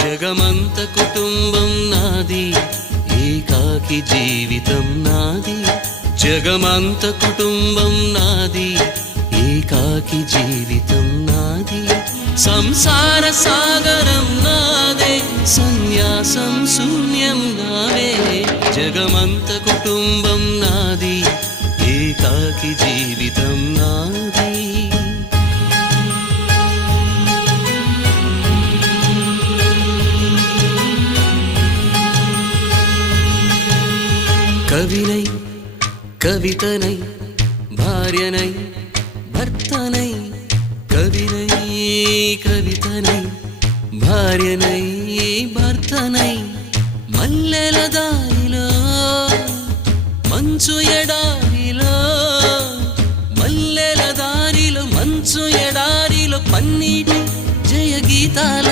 జగమంత కుటుంబం నాది, ఏకాకి జీవితం నాది. జగమంత కుటుంబం నాది, ఏకాకి జీవితం నాది. సంసార సాగరం నాదే, సన్యాసం శూన్యం నావే. జగమంత కుటుంబం నాది, ఏకాకి జీవితం నాది. కవినై కవితనై భార్యనై భర్తనై, కవినై కవితనై భార్యనై భర్తనై, మల్లెల దారిలో మంచు ఎడారిలో, మల్లెల దారిలో మంచు ఎడారిలో పన్నీటి జయ గీతాల